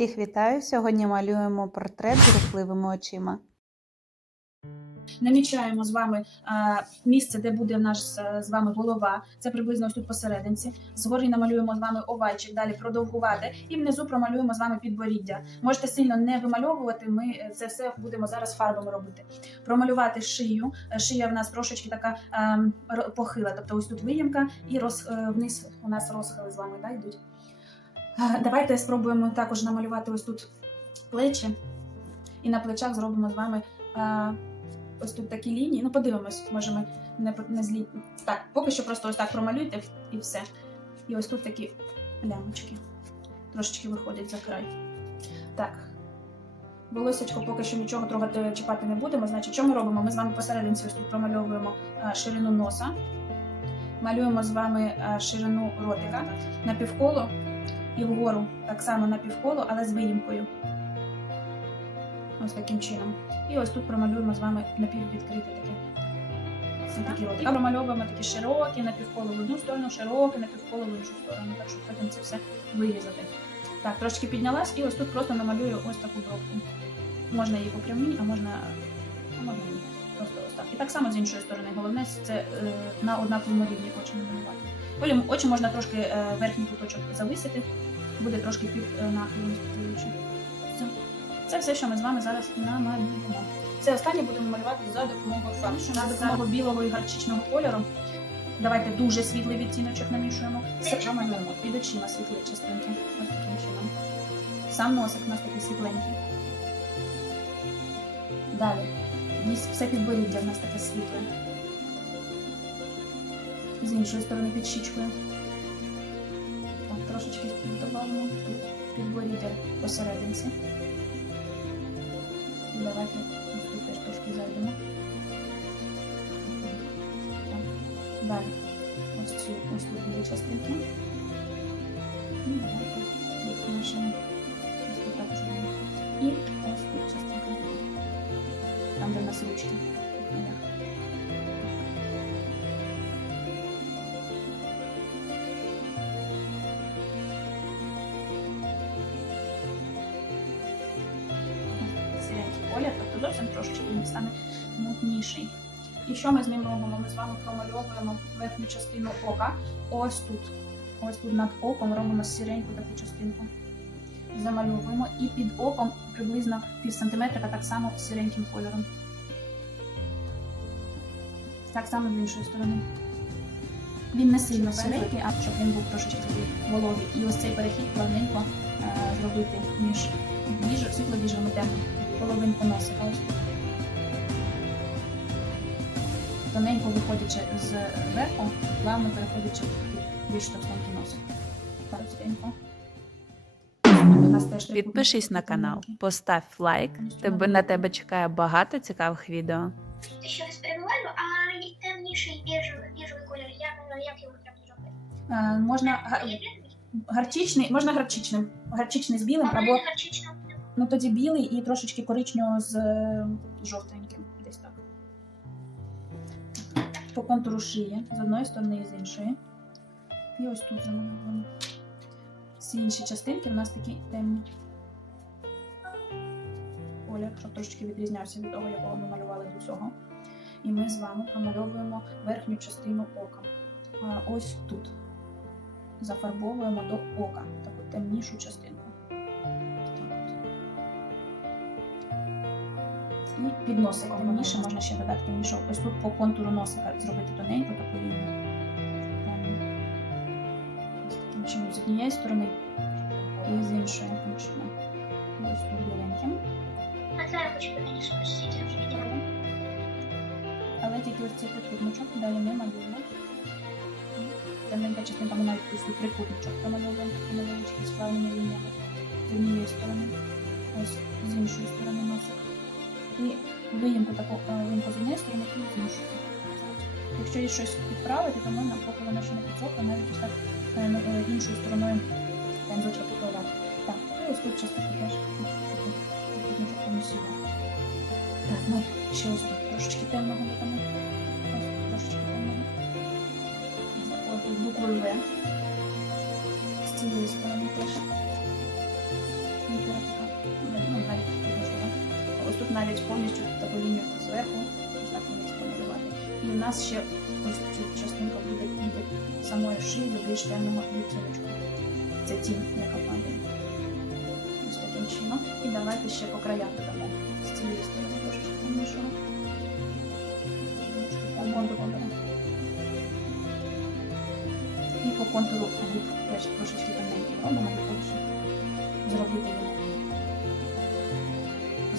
Всіх вітаю! Сьогодні малюємо портрет з рухливими очима. Намічаємо з вами е, місце, де буде наш з з вами голова. Це приблизно ось тут посерединці. Згори намалюємо з вами овальчик, далі продовгувати, і внизу промалюємо з вами підборіддя. Можете сильно не вимальовувати. Ми е, це все будемо зараз фарбами робити. Промалювати шию. Е, Шия в нас трошечки така ем, похила, тобто ось тут виїмка і роз, е, вниз у нас розхили з вами да, йдуть. Давайте спробуємо також намалювати ось тут плечі, і на плечах зробимо з вами. ось тут такі лінії. Ну, подивимось, може ми не, не злі. Так, поки що просто ось так промалюйте і все. І ось тут такі лямочки. Трошечки виходять за край. Так. Волосячко поки що нічого трогати чіпати не будемо. Значить, що ми робимо? Ми з вами посерединці ось тут промальовуємо ширину носа, малюємо з вами ширину ротика на півколо і вгору так само на півколо, але з виїмкою. Ось таким чином. І ось тут промалюємо з вами напіввідкрите таке. Це такі роти. І промальовуємо такі широкі напівколо в одну сторону, широкі напівколо в іншу сторону, так щоб потім це все вирізати. Так, трошки піднялась, і ось тут просто намалюю ось таку бровку. Можна її попрямій, а можна, а можна ні. Просто ось так. І так само з іншої сторони. Головне це е, на однаковому рівні очі намалювати. Потім очі можна трошки е, верхній куточок зависити, буде трошки під е, нахилом. Все. Це все, що ми з вами зараз намалюємо. Це останнє будемо малювати за допомогою фарбу. За допомогою білого і гарчичного кольору. Давайте дуже світлий відтіночок намішуємо. Все малюємо під очима світлі частинки. Ось таким чином. Сам носик у нас такий світленький. Далі. Все підборіддя в нас таке світле. З іншої сторони під щічкою. Так, трошечки додамо тут підборіддя посерединці. І Давайте ось тут теж трошки зайдемо. Так. Далі. Ось цю ось тут дві частинки. І давайте допомішаємо. Ось тут також робимо. І ось тут частинка. Там, де в нас ручки. Зовсім трошечки він стане мутніший. І що ми з ним робимо? Ми з вами промальовуємо верхню частину ока. Ось тут. Ось тут над оком робимо сіреньку таку частинку. Замальовуємо і під оком приблизно пів сантиметрика так само сіреньким кольором. Так само з іншої сторони. Він не сильно сіренький, а щоб він був трошечки вологий. І ось цей перехід плавненько е, зробити між світло-біжевим і темним половинку. Ось тут. Тоненько виходячи з верху, плавно переходячи в більш товстенький носик. Товстенько. У нас теж трикутничок Підпишись на канал, постав лайк. Тебе на тебе чекає багато цікавих відео. Ще раз перебуваю, а темніший біжевий, біжевий колір, як, ну, як його треба зробити? Е, Можна га- гарчичний, можна гарчичним. Гарчичний з білим або мене гарчично. Ну тоді білий і трошечки коричневого з е, жовтеньким. Десь так. По контуру шиї з одної сторони і з іншої. І ось тут замальовуємо. Всі інші частинки в нас такі темні. Колір, щоб трошечки відрізнявся від того, якого ми малювали до цього. І ми з вами промальовуємо верхню частину ока. Ось тут. Зафарбовуємо до ока таку темнішу частинку. І під носиком темніше можна ще додати темніше. Ось тут по контуру носика зробити тоненьку таку лінію. Таким чином з однієї сторони і з іншої чином. Ось тут біленьким. А це я хочу що сидять вже. Але тільки ось цей трикутничок далі не малюємо. Темненька частинка ми навіть ось тут трикутничок промальовуємо такі невеличкі з плавними лініями з однієї сторони, ось з іншої сторони носик. І виїмку таку е, виїмку з однієї сторони і з. Якщо є щось підправити, то можна, поки воно ще не підсохло, навіть ось так е, е, іншою стороною пензочка покладати. Так, і ось тут частинка теж помісила. Так, ми ще ось тут трошечки темного додамо. Ось трошечки темного. Буквою В. З цієї сторони теж. Навіть повністю таку лінію зверху, ось так вниз помалювати. І в нас ще ось цю частинка буде від самої шиї до більш темного відтіночку. Це тінь, яка падає. Ось таким чином. І давайте ще по краям додамо з цієї сторони трошечки помішого. По контуру беремо. І по контуру губ теж трошечки тоненьким робимо, щоб зробити.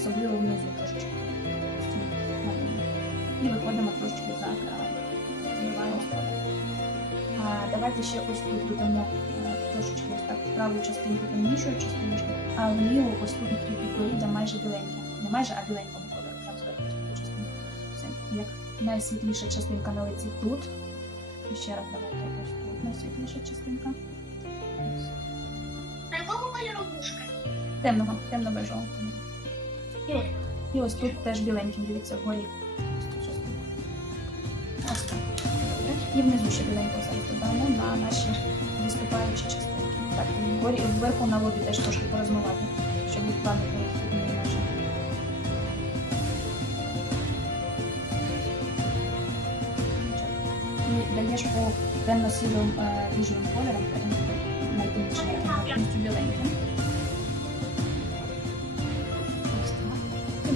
Особливо внизу трошечки. І виходимо трошечки за край. Заливаємо. А давайте ще ось тут додамо е, трошечки ось так в праву частинку темнішої частиночки, а в ліву ось тут під підборіддя майже біленьке. Не майже, а біленькому кольору. Там зверху таку частинку. Це як найсвітліша частинка на лиці тут. І ще раз давайте ось тут найсвітліша частинка. На якому кольору вушка? Темного, темно-бежового. І, от- і ось тут теж біленьким, дивіться, вгорі. Ось так. І внизу ще біленько зараз додамо на наші виступаючі частинки. Так, і вгорі, вверху на лобі теж трошки порозмивати, щоб відкладати їх наші. І даєш по темно-сірим е, біжевим кольором, найбільше повністю біленьким.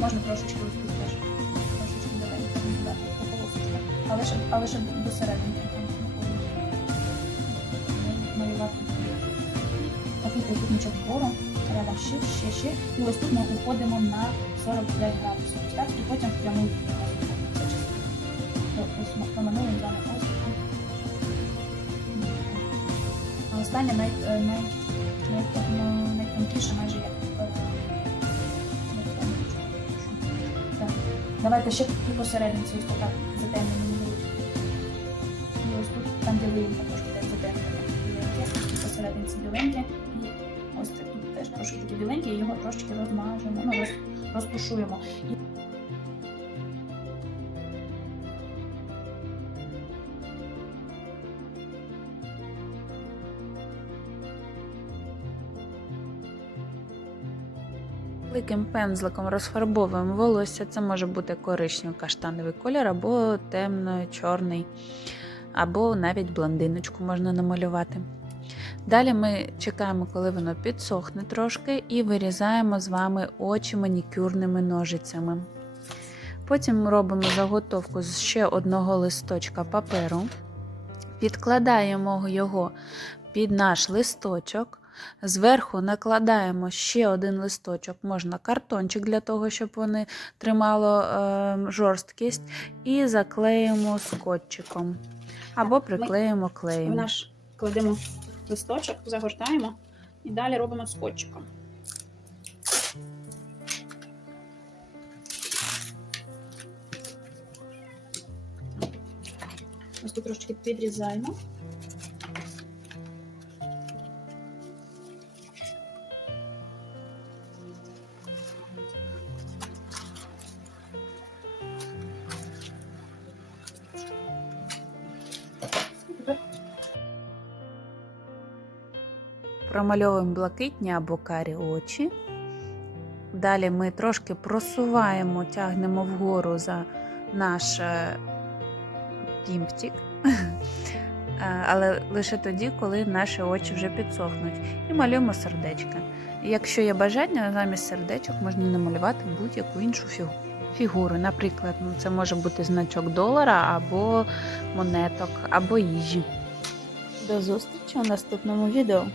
Можна трошечки ось тут теж трошечки біленько додати по полосочках. Але ще, але ще до повністю. Малювати. Такий трикутничок вгору, рядом ще, ще, ще. І ось тут ми уходимо на 45 градусів. Так, і потім виходить ця частина. Тобто Ось. А остання най, е, най, най, най, найтонкіша майже як е, як Давайте ще і цю так затемнені будуть. І ось тут, там виїмка трошки теж затемнені. І ці біленьке. І ось тут теж трошки такі біленькі, і його трошки розмажемо, ну, розпушуємо. Великим пензликом розфарбовуємо волосся. Це може бути коричневий каштановий колір, або темно-чорний, або навіть блондиночку можна намалювати. Далі ми чекаємо, коли воно підсохне трошки, і вирізаємо з вами очі манікюрними ножицями. Потім робимо заготовку з ще одного листочка паперу, підкладаємо його під наш листочок. Зверху накладаємо ще один листочок, можна картончик для того, щоб вони тримало е, жорсткість, і заклеїмо скотчиком або приклеїмо клеєм. наш кладемо листочок, загортаємо і далі робимо скотчиком. Ось тут трошечки підрізаємо. Промальовуємо блакитні або карі очі. Далі ми трошки просуваємо, тягнемо вгору за наш е, тімптік. Е, Але лише тоді, коли наші очі вже підсохнуть. І малюємо сердечка. Якщо є бажання, замість сердечок можна намалювати будь-яку іншу фігуру. Наприклад, ну, це може бути значок долара або монеток, або їжі. До зустрічі у наступному відео.